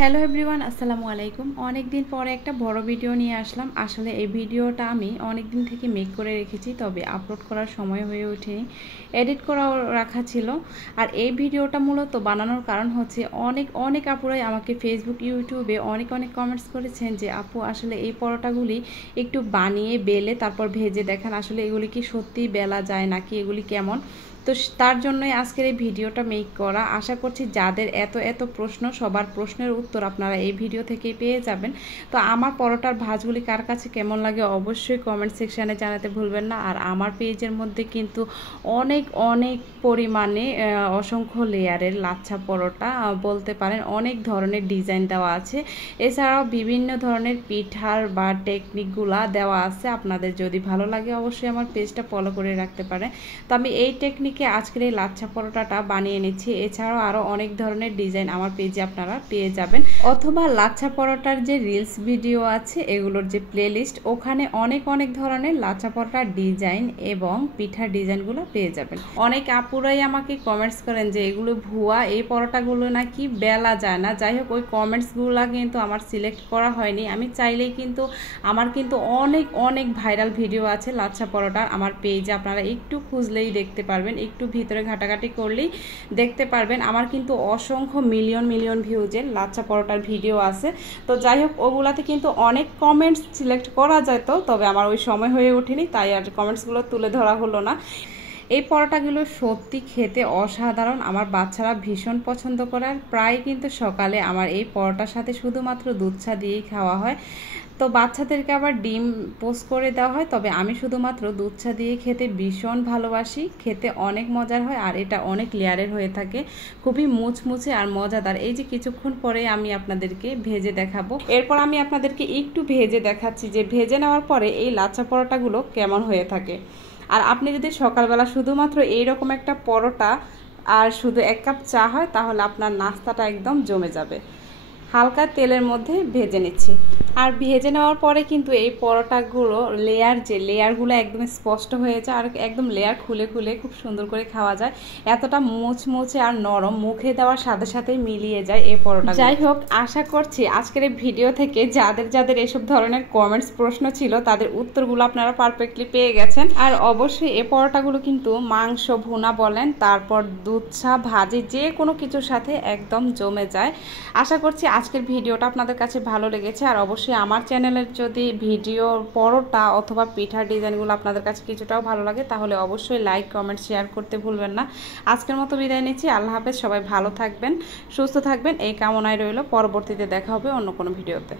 Hello everyone, আসসালামু আলাইকুম। অনেক দিন পরে একটা বড় ভিডিও নিয়ে আসলাম। আসলে এই ভিডিওটা আমি অনেক দিন থেকে মেক করে রেখেছি, তবে আপলোড করার সময় হয়ে ওঠেনি। এডিট করাও রাখা ছিল। আর এই ভিডিওটা মূলত বানানোর কারণ হচ্ছে অনেক আপুরাই আমাকে ফেসবুক, ইউটিউবে অনেক কমেন্টস করেছেন যে আপু আসলে এই পরোটাগুলি একটু বানিয়ে বেলে তারপর ভেজে দেখান, আসলে এগুলি কি সত্যিই বেলা যায় নাকি, এগুলি কেমন। তো তার জন্যই আজকের এই ভিডিওটা মেক করা। আশা করছি যাদের এত প্রশ্ন, সবার প্রশ্নের উত্তর আপনারা এই ভিডিও থেকেই পেয়ে যাবেন। তো আমার পরোটার ভাজগুলি কার কাছে কেমন লাগে অবশ্যই কমেন্ট সেকশানে জানাতে ভুলবেন না। আর আমার পেজের মধ্যে কিন্তু অনেক পরিমাণে অসংখ্য লেয়ারের লাচ্ছা পরোটা বলতে পারেন, অনেক ধরনের ডিজাইন দেওয়া আছে। এছাড়াও বিভিন্ন ধরনের পিঠার বা টেকনিকগুলা দেওয়া আছে। আপনাদের যদি ভালো লাগে অবশ্যই আমার পেজটা ফলো করে রাখতে পারেন। তো আমি এই টেকনিকে আজকের এই লাচ্ছা পরোটাটা বানিয়ে নিচ্ছি। এছাড়াও আরও অনেক ধরনের ডিজাইন আমার পেজে আপনারা পেয়ে যাবেন, অথবা লাচ্ছা পরোটার যে রিলস ভিডিও আছে এগুলোর যে প্লেলিস্ট, ওখানে অনেক ধরনের লাচ্ছা পরোটার ডিজাইন এবং পিঠার ডিজাইনগুলো পেয়ে যাবেন। অনেক আপুরাই আমাকে কমেন্টস করেন যে এগুলো ভুয়া, এই পরোটাগুলো নাকি বেলা যায় না। যাই হোক, ওই কমেন্টসগুলো কিন্তু আমার সিলেক্ট করা হয়নি। আমি চাইলেই কিন্তু আমার কিন্তু অনেক ভাইরাল ভিডিও আছে লাচ্ছা পরোটার আমার পেজে, আপনারা একটু খুঁজলেই দেখতে পারবেন, একটু ভিতরে ঘাটাঘাটি করলেই দেখতে পারবেন। আমার কিন্তু অসংখ্য মিলিয়ন ভিউজের লাচ্ছা পরোটার ভিডিও আছে। তো যাই হোক, ওগুলাতে কিন্তু অনেক কমেন্টস সিলেক্ট করা যেত, তবে আমার ওই সময় হয়ে ওঠেনি, তাই আর কমেন্টসগুলো তুলে ধরা হলো না। এই পরোটাগুলো সত্যি খেতে অসাধারণ। আমার বাচ্চারা ভীষণ পছন্দ করে। আর প্রায় কিন্তু সকালে আমার এই পরোটার সাথে শুধুমাত্র দুধ চা দিয়েই খাওয়া হয়। তো বাচ্চাদেরকে আবার ডিম পোস্ট করে দেওয়া হয়, তবে আমি শুধুমাত্র দুধ চা দিয়ে খেতে ভীষণ ভালোবাসি। খেতে অনেক মজার হয় আর এটা অনেক লেয়ারের হয়ে থাকে, খুবই মুচমুচে আর মজাদার। এই যে কিছুক্ষণ পরে আমি আপনাদেরকে ভেজে দেখাবো। এরপর আমি আপনাদেরকে একটু ভেজে দেখাচ্ছি যে ভেজে নেওয়ার পরে এই লাচ্ছা পরোটাগুলো কেমন হয়ে থাকে। আর আপনি যদি সকালবেলা শুধুমাত্র এইরকম একটা পরোটা আর শুধু 1 কাপ চা হয়, তাহলে আপনার নাস্তাটা একদম জমে যাবে। হালকা তেলের মধ্যে ভেজে নিচ্ছি। আর ভেজে নেওয়ার পরে কিন্তু এই পরোটাগুলো লেয়ারগুলো একদম স্পষ্ট হয়ে যায়, আর একদম লেয়ার খুলে খুব সুন্দর করে খাওয়া যায়। এতটা মুচমুচে আর নরম, মুখে দেওয়ার সাথে মিলিয়ে যায় এই পরোটা। যাই হোক, আশা করছি আজকের এই ভিডিও থেকে যাদের এসব ধরনের কমেন্টস প্রশ্ন ছিল তাদের উত্তরগুলো আপনারা পারফেক্টলি পেয়ে গেছেন। আর অবশ্যই এই পরোটাগুলো কিন্তু মাংস ভুনা বলেন, তারপর দুধ চা, ভাজি, যে কোনো কিছুর সাথে একদম জমে যায়। আশা করছি আজকের ভিডিওটা আপনাদের কাছে ভালো লেগেছে। আর অবশ্যই আমার চ্যানেলের যদি ভিডিও পরোটা অথবা পিঠার ডিজাইনগুলো আপনাদের কাছে কিছুটাও ভালো লাগে, তাহলে অবশ্যই লাইক, কমেন্ট, শেয়ার করতে ভুলবেন না। আজকের মতো বিদায় নিচ্ছি। আল্লাহ হাফেজ। সবাই ভালো থাকবেন, সুস্থ থাকবেন, এই কামনায় রইল। পরবর্তীতে দেখা হবে অন্য কোনো ভিডিওতে।